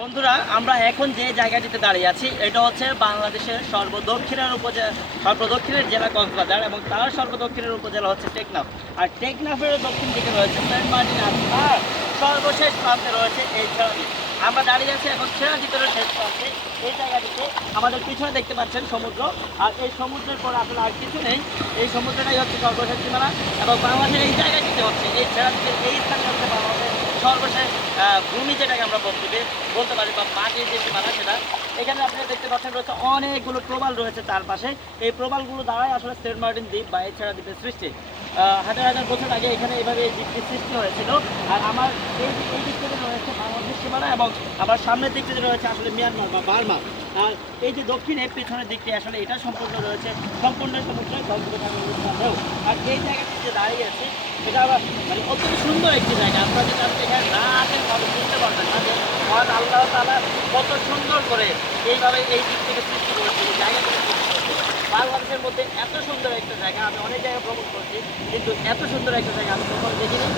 বন্ধুরা, আমরা এখন যে জায়গাটিতে দাঁড়িয়ে আছি এটা হচ্ছে বাংলাদেশের সর্বদক্ষিণের জেলা কক্সবাজার এবং তার সর্বদক্ষিণের উপজেলা হচ্ছে টেকনাফ। আর টেকনাফের দক্ষিণ দিকে রয়েছে সেন্ট মার্টিন আর তার সর্বশেষ প্রান্তে রয়েছে এই ছেড়াদ্বীপ। আমরা দাঁড়িয়ে আছি এখন ছেড়াদ্বীপের শেষ প্রান্তে। এই জায়গাটিতে আমাদের পিছনে দেখতে পাচ্ছেন সমুদ্র, আর এই সমুদ্রের পর আসলে আর কিছু নেই। এই সমুদ্রটাই হচ্ছে সর্বশেষ সীমানা এবং বাংলাদেশের এই জায়গাটিতে হচ্ছে এই ছেড়াদ্বীপের এই স্থানে হচ্ছে বাংলাদেশের সর্বশেষ ভূমি, যেটাকে আমরা বলতে পারি বা মাটির যে সীমানা সেটা। এখানে আপনারা দেখতে পাচ্ছেন রয়েছে অনেকগুলো প্রবাল রয়েছে চারপাশে। এই প্রবালগুলো দ্বারাই আসলে সেন্ট মার্টিন দ্বীপ বা এই ছেড়া দ্বীপের সৃষ্টি। হাজার হাজার বছর আগে এখানে এইভাবে এই দ্বীপটির সৃষ্টি হয়েছিল। আর আমার এই দিক থেকে রয়েছে বাংলাদেশ সীমানা এবং আমার সামনের দিক থেকে রয়েছে আসলে মিয়ানমার বা বার্মা। আর এই যে দক্ষিণে পিছনের দিকটি আসলে এটা সম্পূর্ণ রয়েছে সম্পূর্ণ সমুদ্রে সাথেও। আর এই জায়গাটি যে দাঁড়িয়ে আছে এটা আবার মানে অত্যন্ত সুন্দর একটি জায়গা। আপনারা যদি আপনি এখানে না আসেন তাহলে বুঝতে পারবেন না যে মহান আল্লাহ তাআলা কত সুন্দর করে এইভাবে এই দিক থেকে সৃষ্টি করেছে, এই জায়গা থেকে সৃষ্টি করেছে। বাংলাদেশের মধ্যে এত সুন্দর একটা জায়গা আমি অনেক জায়গায় ভ্রমণ করেছি, কিন্তু এত সুন্দর একটা জায়গা আমি কখনো দেখিনি।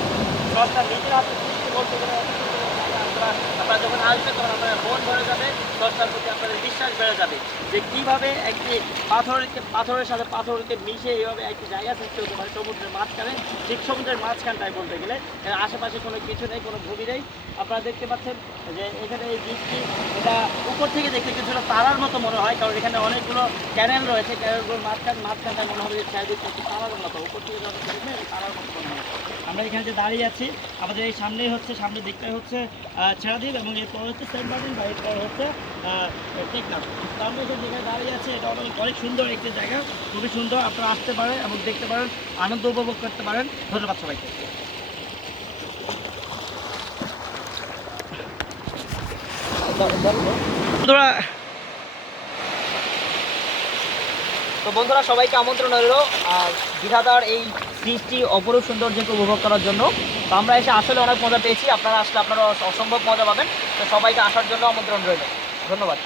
সরকার নিজের হাতে সৃষ্টি বলতে গেলে এত সুন্দর একটা জায়গা আপনারা যখন আসবেন তখন আপনার মন ভরে যাবে, সরকার প্রতি আপনাদের বিশ্বাস বেড়ে যাবে যে কীভাবে একটি পাথরের সাথে পাথরকে মিশে এইভাবে একটি জায়গা সৃষ্টি হতে পারে সমুদ্রের মাঝখানে। ঠিক সমুদ্রের মাঝখানটায় বলতে গেলে এর আশেপাশে কোনো কিছু নেই, কোনো ভূমি নেই। আপনারা দেখতে পাচ্ছেন যে এখানে এই দ্বীপটি এটা উপর থেকে দেখতে কিছুটা তারার মতো মনে হয়, কারণ এখানে অনেকগুলো ক্যানেল রয়েছে। ক্যানেলগুলোর মাঝখানটায় মনে হবে যে চারিদিকটা একটু তারার মতো, উপর থেকে যখন দেখবেন তারার মতো মনে হয়। আমরা এখানে যে দাঁড়িয়ে আছি আমাদের এই সামনেই হচ্ছে, সামনের দিকটাই হচ্ছে ছেড়াদ্বীপ এবং এরপর হচ্ছে সেন্ট মার্টিন বা এরপর হচ্ছে টেকনাফ। তো আমরা এখানে যেখানে দাঁড়িয়ে আছি এটা অনেক সুন্দর একটি জায়গা, খুবই সুন্দর। আপনারা আসতে পারেন এবং দেখতে পারেন, আনন্দ উপভোগ করতে পারেন। ধন্যবাদ সবাইকে। বন্ধুরা, সবাইকে আমন্ত্রণ রইল দীঘাদার এই সৃষ্টি অপরূপ সৌন্দর্যকে উপভোগ করার জন্য। তো আমরা এসে আসলে অনেক মজা পেয়েছি, আপনারা আসলে আপনারা অসম্ভব মজা পাবেন। তো সবাইকে আসার জন্য আমন্ত্রণ রইল। ধন্যবাদ।